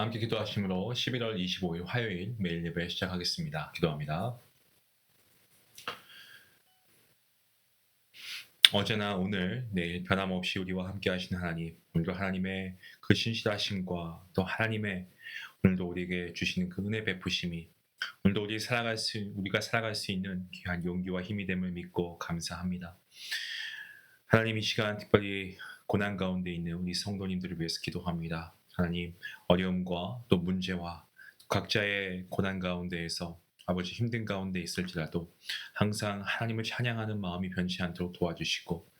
다 함께 기도하심으로 11월 25일 화요일 매일 예배 시작하겠습니다. 기도합니다. 어제나 오늘 내일 변함없이 우리와 함께 하시는 하나님, 오늘도 하나님의 그 신실하심과 또 하나님의 오늘도 우리에게 주시는 그 은혜 베푸심이 오늘도 우리가 살아갈 수 있는 귀한 용기와 힘이 됨을 믿고 감사합니다. 하나님, 이 시간 특별히 고난 가운데 있는 우리 성도님들을 위해서 기도합니다. 하나님, 어려움과 또 문제와 각자의 고난 가운데에서 아버지 힘든 가운데 있을지라도 항상 하나님을 찬양하는 마음이 변치 않도록 도와주시고,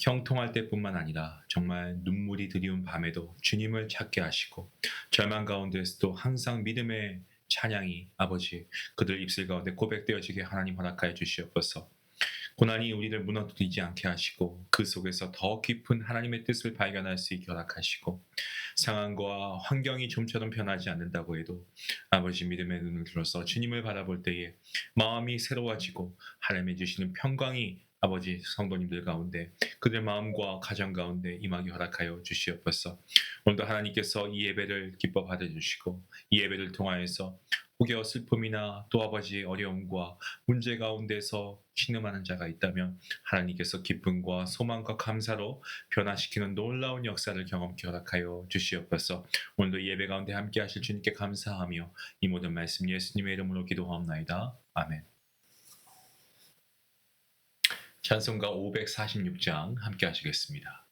형통할 때뿐만 아니라 정말 눈물이 드리운 밤에도 주님을 찾게 하시고, 절망 가운데에서도 항상 믿음의 찬양이 아버지 그들 입술 가운데 고백되어지게 하나님 허락하여 주시옵소서. 고난이 우리를 무너뜨리지 않게 하시고 그 속에서 더 깊은 하나님의 뜻을 발견할 수 있게 허락하시고, 상황과 환경이 좀처럼 변하지 않는다고 해도 아버지 믿음의 눈을 들어서 주님을 바라볼 때에 마음이 새로워지고 하나님이 주시는 평강이 아버지 성도님들 가운데 그들 마음과 가정 가운데 임하게 허락하여 주시옵소서. 오늘도 하나님께서 이 예배를 기뻐 받아주시고 이 예배를 통하여서 혹여 슬픔이나 또 아버지 어려움과 문제 가운데서 신음하는 자가 있다면 하나님께서 기쁨과 소망과 감사로 변화시키는 놀라운 역사를 경험케 허락하여 주시옵소서. 오늘도 예배 가운데 함께 하실 주님께 감사하며 이 모든 말씀 예수님의 이름으로 기도하옵나이다. 아멘. 찬송가 546장 함께 하시겠습니다.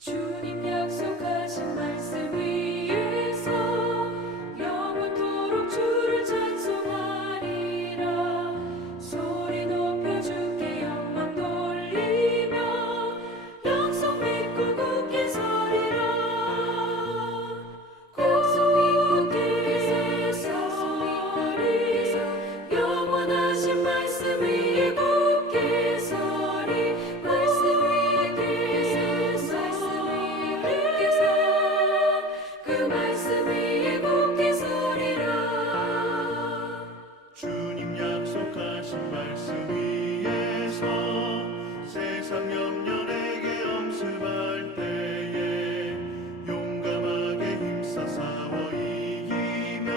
주님 약속하신 말씀 위에서 영원토록 주를 찬송하리라. 소리 높여 주께 영광 돌리며 약속 믿고 굳게 서리라. 굳게 서리 영원하신 말씀 위에 굳게 서리. 말씀 위에 그 말씀 위에 굳게 서리라. 주님 약속하신 말씀 위에서 세상 염려 내게 엄습할 때에 용감하게 힘써 싸워 이기며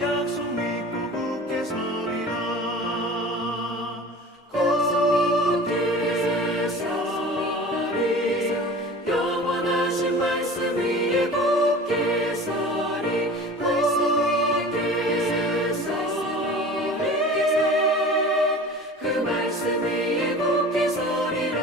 약속 믿고 굳게 서리라. 굳게 서리 영원하신 말씀 위에 굳게 서리. 말씀 위에 서리 그 말씀 위에 굳게 서리라.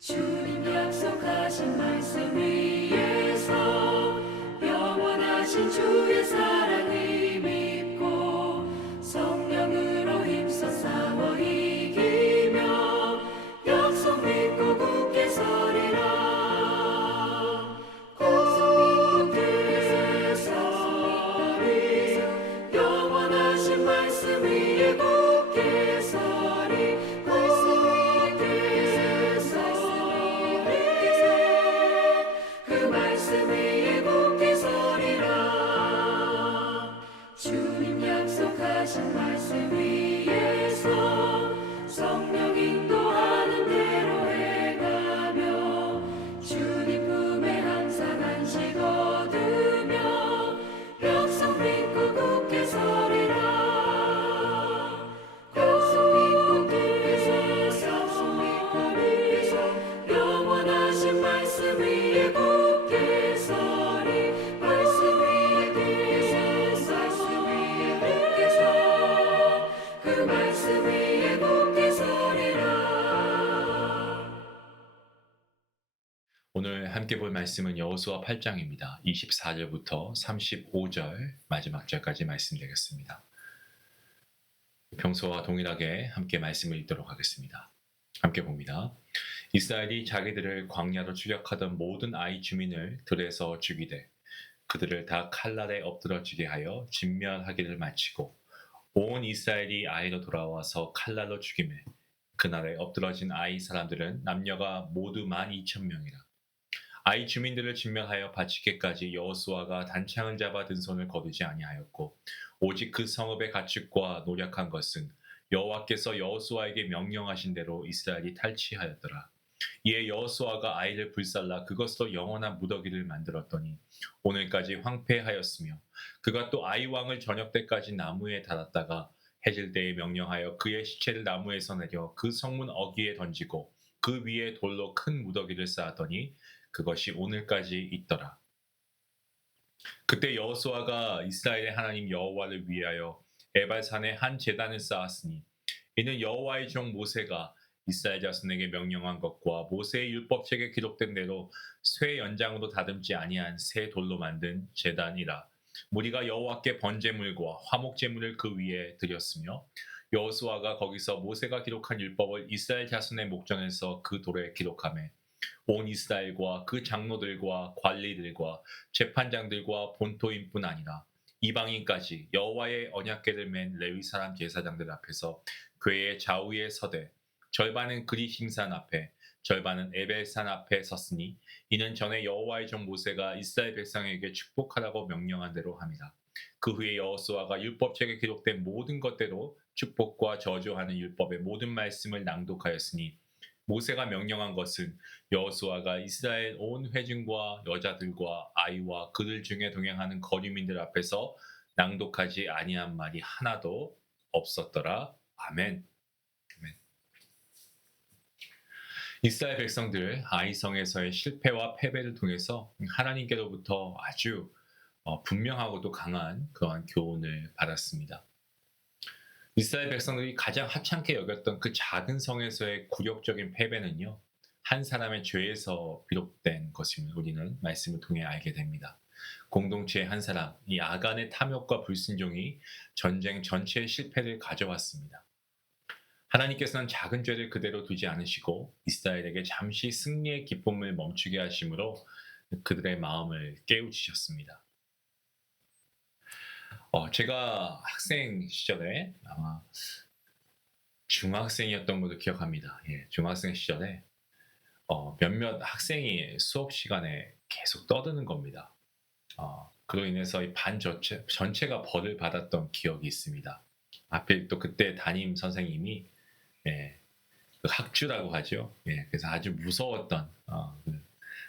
주님 약속하신 말씀 위에서 영원하신 주의 사랑을 믿고 성령으로 힘써 싸워 이기며 약속 믿고 굳게 서리라. 굳게 서리 영원하신 말씀 위에 굳게 서리. 말씀 위에 서리 그 말씀 위에 굳게 서리라. 주님 약속하신 말씀 위에서 성령 인도하는 대로 행하며 주님 품에 항상 안식 얻으며 약속 믿고 굳게 서리라. 약속 믿고 굳게 서리 영원하신 말씀 위에 굳게 서리. 말씀 위에 굳게 서 그 말씀 위에 굳게 서리라. 오늘 함께 볼 말씀은 여호수아 8장입니다. 24절부터 35절 마지막 절까지 말씀드리겠습니다. 평소와 동일하게 함께 말씀을 읽도록 하겠습니다. 함께 봅니다. 이스라엘이 자기들을 광야로 추격하던 모든 아이 주민을 들에서 죽이되 그들을 다 칼날에 엎드러지게 하여 진멸하기를 마치고 온 이스라엘이 아이로 돌아와서 칼날로 죽이매 그날에 엎드러진 아이 사람들은 남녀가 모두 12,000명이라. 아이 주민들을 진멸하여 바치게까지 여호수아가 단창을 잡아 든 손을 거두지 아니하였고 오직 그 성읍의 가축과 노력한 것은 여호와께서 여호수아에게 명령하신 대로 이스라엘이 탈취하였더라. 이에 여호수아가 아이를 불살라 그것으로 영원한 무더기를 만들었더니 오늘까지 황폐하였으며 그가 또 아이 왕을 저녁 때까지 나무에 달았다가 해질 때에 명령하여 그의 시체를 나무에서 내려 그 성문 어귀에 던지고 그 위에 돌로 큰 무더기를 쌓았더니 그것이 오늘까지 있더라. 그때 여호수아가 이스라엘의 하나님 여호와를 위하여 에발산에 한 제단을 쌓았으니 이는 여호와의 종 모세가 이스라엘 자손에게 명령한 것과 모세의 율법책에 기록된 대로 쇠 연장으로 다듬지 아니한 새 돌로 만든 제단이라. 무리가 여호와께 번제물과 화목제물을 그 위에 드렸으며 여호수아가 거기서 모세가 기록한 율법을 이스라엘 자손의 목전에서 그 돌에 기록하매 온 이스라엘과 그 장로들과 관리들과 재판장들과 본토인뿐 아니라 이방인까지 여호와의 언약궤를 맨 레위 사람 제사장들 앞에서 궤의 좌우에 서되 절반은 그리심산 앞에 절반은 에벨산 앞에 섰으니 이는 전에 여호와의 종 모세가 이스라엘 백성에게 축복하라고 명령한 대로 함이라. 그 후에 여호수아가 율법책에 기록된 모든 것대로 축복과 저주하는 율법의 모든 말씀을 낭독하였으니 모세가 명령한 것은 여호수아가 이스라엘 온 회중과 여자들과 아이와 그들 중에 동행하는 거류민들 앞에서 낭독하지 아니한 말이 하나도 없었더라. 아멘. 아멘. 이스라엘 백성들 아이성에서의 실패와 패배를 통해서 하나님께로부터 아주 분명하고도 강한 그러한 교훈을 받았습니다. 이스라엘 백성들이 가장 하찮게 여겼던 그 작은 성에서의 굴욕적인 패배는요, 한 사람의 죄에서 비롯된 것임을 우리는 말씀을 통해 알게 됩니다. 공동체의 한 사람, 이 아간의 탐욕과 불순종이 전쟁 전체의 실패를 가져왔습니다. 하나님께서는 작은 죄를 그대로 두지 않으시고 이스라엘에게 잠시 승리의 기쁨을 멈추게 하심으로 그들의 마음을 깨우치셨습니다. 제가 학생 시절에 아마 중학생이었던 것을 기억합니다. 중학생 시절에 몇몇 학생이 수업 시간에 계속 떠드는 겁니다. 그로 인해서 이 반 전체가 벌을 받았던 기억이 있습니다. 하필 또 그때 담임 선생님이 그 학주라고 하죠. 그래서 아주 무서웠던 그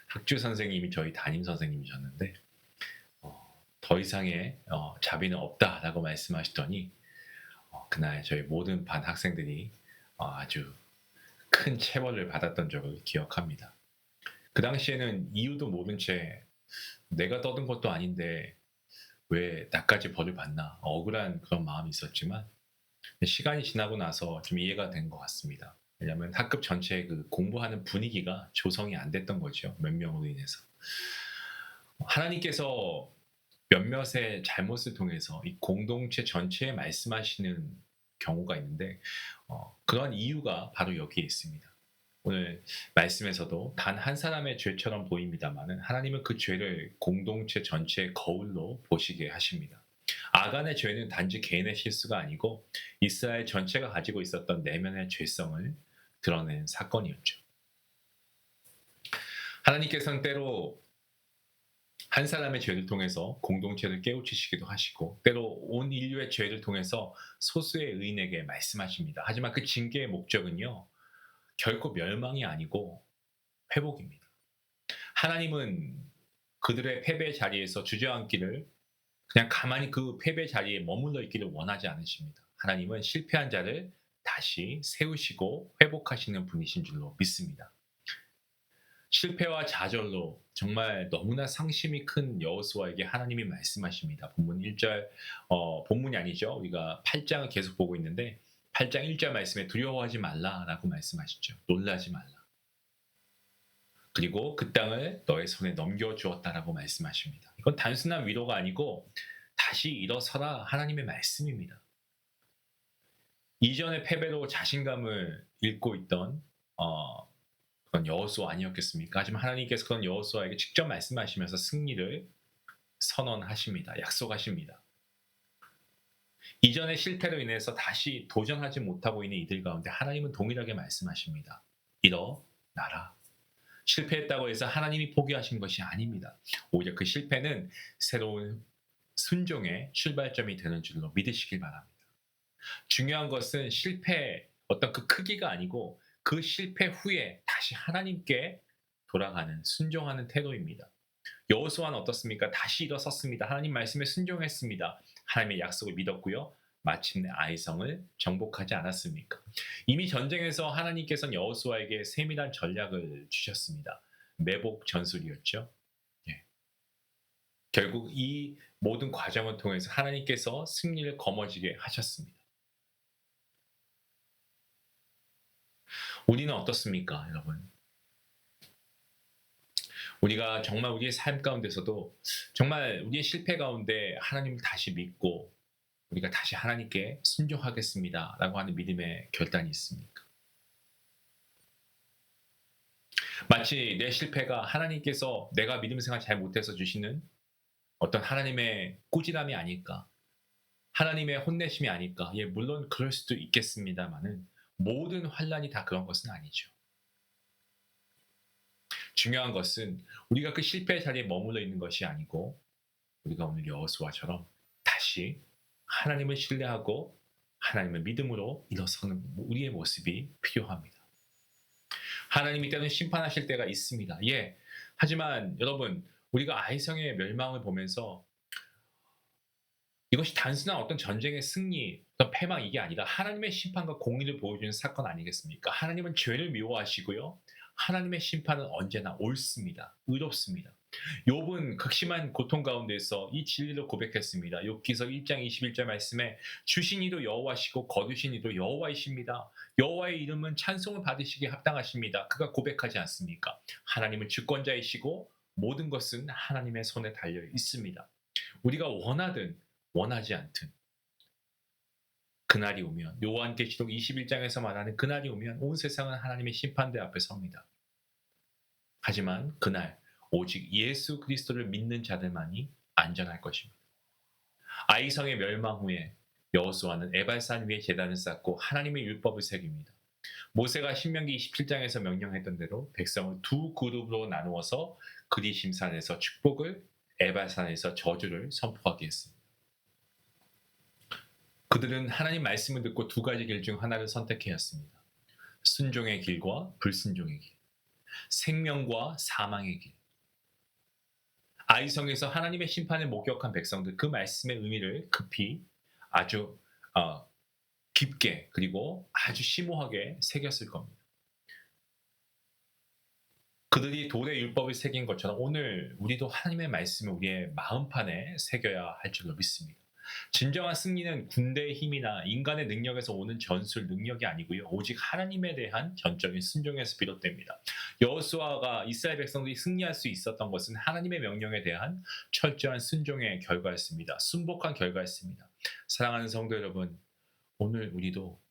학주 선생님이 저희 담임 선생님이셨는데 더 이상의 자비는 없다라고 말씀하시더니 그날 저희 모든 반 학생들이 아주 큰 체벌을 받았던 적을 기억합니다. 그 당시에는 이유도 모른 채 내가 떠든 것도 아닌데 왜 나까지 벌을 받나 억울한 그런 마음이 있었지만 시간이 지나고 나서 좀 이해가 된 것 같습니다. 왜냐하면 학급 전체의 그 공부하는 분위기가 조성이 안 됐던 거죠. 몇 명으로 인해서. 하나님께서 몇몇의 잘못을 통해서 이 공동체 전체에 말씀하시는 경우가 있는데 그런 이유가 바로 여기에 있습니다. 오늘 말씀에서도 단 한 사람의 죄처럼 보입니다만 하나님은 그 죄를 공동체 전체의 거울로 보시게 하십니다. 아간의 죄는 단지 개인의 실수가 아니고 이스라엘 전체가 가지고 있었던 내면의 죄성을 드러낸 사건이었죠. 하나님께서는 때로 한 사람의 죄를 통해서 공동체를 깨우치시기도 하시고 때로 온 인류의 죄를 통해서 소수의 의인에게 말씀하십니다. 하지만 그 징계의 목적은요, 결코 멸망이 아니고 회복입니다. 하나님은 그들의 패배 자리에서 주저앉기를 그냥 가만히 그 패배 자리에 머물러 있기를 원하지 않으십니다. 하나님은 실패한 자를 다시 세우시고 회복하시는 분이신 줄로 믿습니다. 실패와 좌절로 정말 너무나 상심이 큰 여호수아에게 하나님이 말씀하십니다. 본문 1절, 본문이 아니죠. 우리가 8장을 계속 보고 있는데 8장 1절 말씀에 두려워하지 말라라고 말씀하시죠. 놀라지 말라. 그리고 그 땅을 너의 손에 넘겨주었다라고 말씀하십니다. 이건 단순한 위로가 아니고 다시 일어서라 하나님의 말씀입니다. 이전의 패배로 자신감을 잃고 있던 그런 여호수아 아니었겠습니까? 하지만 하나님께서 그런 여호수아에게 직접 말씀하시면서 승리를 선언하십니다. 약속하십니다. 이전의 실패로 인해서 다시 도전하지 못하고 있는 이들 가운데 하나님은 동일하게 말씀하십니다. 일어나라. 실패했다고 해서 하나님이 포기하신 것이 아닙니다. 오히려 그 실패는 새로운 순종의 출발점이 되는 줄로 믿으시길 바랍니다. 중요한 것은 실패의 어떤 그 크기가 아니고 그 실패 후에 다시 하나님께 돌아가는 순종하는 태도입니다. 여호수아는 어떻습니까? 다시 일어섰습니다. 하나님 말씀에 순종했습니다. 하나님의 약속을 믿었고요. 마침내 아이성을 정복하지 않았습니까? 이미 전쟁에서 하나님께서는 여호수아에게 세밀한 전략을 주셨습니다. 매복 전술이었죠. 예. 결국 이 모든 과정을 통해서 하나님께서 승리를 거머쥐게 하셨습니다. 우리는 어떻습니까, 여러분? 우리가 정말 우리의 삶 가운데서도 정말 우리의 실패 가운데 하나님을 다시 믿고 우리가 다시 하나님께 순종하겠습니다 라고 하는 믿음의 결단이 있습니까? 마치 내 실패가 하나님께서 내가 믿음 생활 잘 못해서 주시는 어떤 하나님의 꾸지람이 아닐까, 하나님의 혼내심이 아닐까. 예, 물론 그럴 수도 있겠습니다만은 모든 환난이 다 그런 것은 아니죠. 중요한 것은 우리가 그 실패의 자리에 머물러 있는 것이 아니고 우리가 오늘 여호수아처럼 다시 하나님을 신뢰하고 하나님의 믿음으로 일어서는 우리의 모습이 필요합니다. 하나님이 때로는 심판하실 때가 있습니다. 예. 하지만 여러분, 우리가 아이성의 멸망을 보면서 이것이 단순한 어떤 전쟁의 승리, 어떤 패망 이게 아니라 하나님의 심판과 공의를 보여주는 사건 아니겠습니까? 하나님은 죄를 미워하시고요. 하나님의 심판은 언제나 옳습니다. 의롭습니다. 욥은 극심한 고통 가운데서 이 진리를 고백했습니다. 욥기서 1장 21절 말씀에 주신 이도 여호와시고 거두신 이도 여호와이십니다. 여호와의 이름은 찬송을 받으시기에 합당하십니다. 그가 고백하지 않습니까? 하나님은 주권자이시고 모든 것은 하나님의 손에 달려 있습니다. 우리가 원하든 원하지 않든 그날이 오면, 요한계시록 21장에서 말하는 그날이 오면 온 세상은 하나님의 심판대 앞에 섭니다. 하지만 그날 오직 예수 그리스도를 믿는 자들만이 안전할 것입니다. 아이성의 멸망 후에 여호수아는 에발산 위에 제단을 쌓고 하나님의 율법을 새깁니다. 모세가 신명기 27장에서 명령했던 대로 백성을 두 그룹으로 나누어서 그리심산에서 축복을, 에발산에서 저주를 선포하게 했습니다. 그들은 하나님 말씀을 듣고 두 가지 길 중 하나를 선택해야 했습니다. 순종의 길과 불순종의 길, 생명과 사망의 길. 아이성에서 하나님의 심판을 목격한 백성들, 그 말씀의 의미를 급히 아주 깊게 그리고 아주 심오하게 새겼을 겁니다. 그들이 돌의 율법을 새긴 것처럼 오늘 우리도 하나님의 말씀을 우리의 마음판에 새겨야 할 줄로 믿습니다. 진정한 승리는 군대의 힘이나 인간의 능력에서 오는 전술 능력이 아니고요. 오직 하나님에 대한 전적인 순종에서 비롯됩니다. 여호수아가 이스라엘 백성들이 승리할 수 있었던 것은 하나님의 명령에 대한 철저한 순종의 결과였습니다. 순복한 결과였습니다. 사랑하는 성도 여러분, 오늘 우리도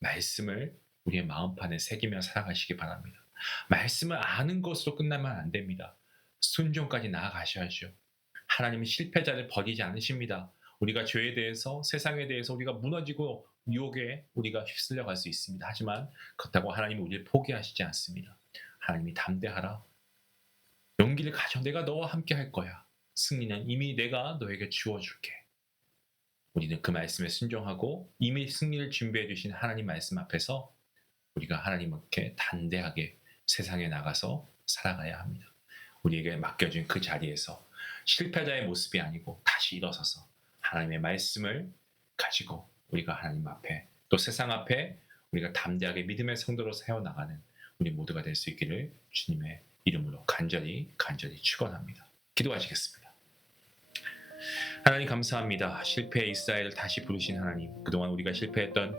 말씀을 우리의 마음판에 새기며 살아가시기 바랍니다. 말씀을 아는 것으로 끝나면 안 됩니다. 순종까지 나아가셔야죠. 하나님은 실패자를 버리지 않으십니다. 우리가 죄에 대해서, 세상에 대해서 우리가 무너지고 유혹에 우리가 휩쓸려 갈 수 있습니다. 하지만 그렇다고 하나님은 우리를 포기하시지 않습니다. 하나님이 담대하라. 용기를 가져. 내가 너와 함께 할 거야. 승리는 이미 내가 너에게 주어줄게. 우리는 그 말씀에 순종하고 이미 승리를 준비해 주신 하나님 말씀 앞에서 우리가 하나님께 단대하게 세상에 나가서 살아가야 합니다. 우리에게 맡겨진 그 자리에서 실패자의 모습이 아니고 다시 일어서서 하나님의 말씀을 가지고 우리가 하나님 앞에 또 세상 앞에 우리가 담대하게 믿음의 성도로 세워나가는 우리 모두가 될 수 있기를 주님의 이름으로 간절히 축원합니다. 기도하시겠습니다. 하나님 감사합니다. 실패의 이스라엘을 다시 부르신 하나님, 그동안 우리가 실패했던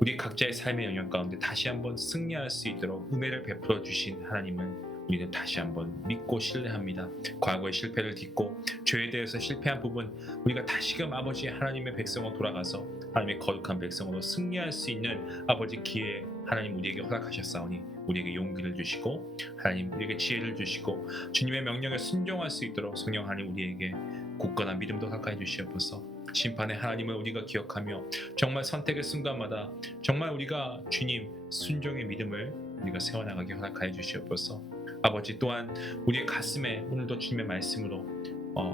우리 각자의 삶의 영역 가운데 다시 한번 승리할 수 있도록 은혜를 베풀어 주신 하나님은 우리는 다시 한번 믿고 신뢰합니다. 과거의 실패를 딛고 죄에 대해서 실패한 부분 우리가 다시금 아버지 하나님의 백성으로 돌아가서 하나님의 거룩한 백성으로 승리할 수 있는 아버지 기회 하나님 우리에게 허락하셨사오니 우리에게 용기를 주시고 하나님 우리에게 지혜를 주시고 주님의 명령에 순종할 수 있도록 성령 하나님 우리에게 굳건한 믿음도 가까이 주시옵소서. 심판의 하나님을 우리가 기억하며 정말 선택의 순간마다 정말 우리가 주님 순종의 믿음을 우리가 세워나가게 허락하여 주시옵소서. 아버지 또한 우리의 가슴에 오늘도 주님의 말씀으로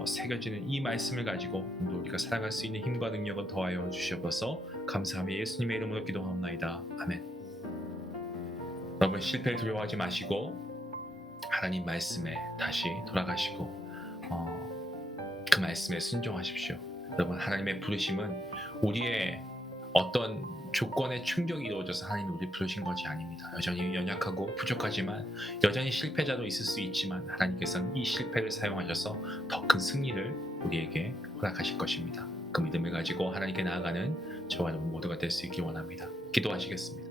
새겨지는 이 말씀을 가지고 오늘도 우리가 살아갈 수 있는 힘과 능력을 더하여 주시옵소서. 감사하며 예수님의 이름으로 기도하옵나이다. 아멘. 여러분 실패를 두려워하지 마시고 하나님 말씀에 다시 돌아가시고 그 말씀에 순종하십시오. 여러분 하나님의 부르심은 우리의 어떤 조건의 충격이 이루어져서 하나님이 우리를 부르신 것이 아닙니다. 여전히 연약하고 부족하지만 여전히 실패자도 있을 수 있지만 하나님께서는 이 실패를 사용하셔서 더 큰 승리를 우리에게 허락하실 것입니다. 그 믿음을 가지고 하나님께 나아가는 저와 여러분 모두가 될 수 있길 원합니다. 기도하시겠습니다.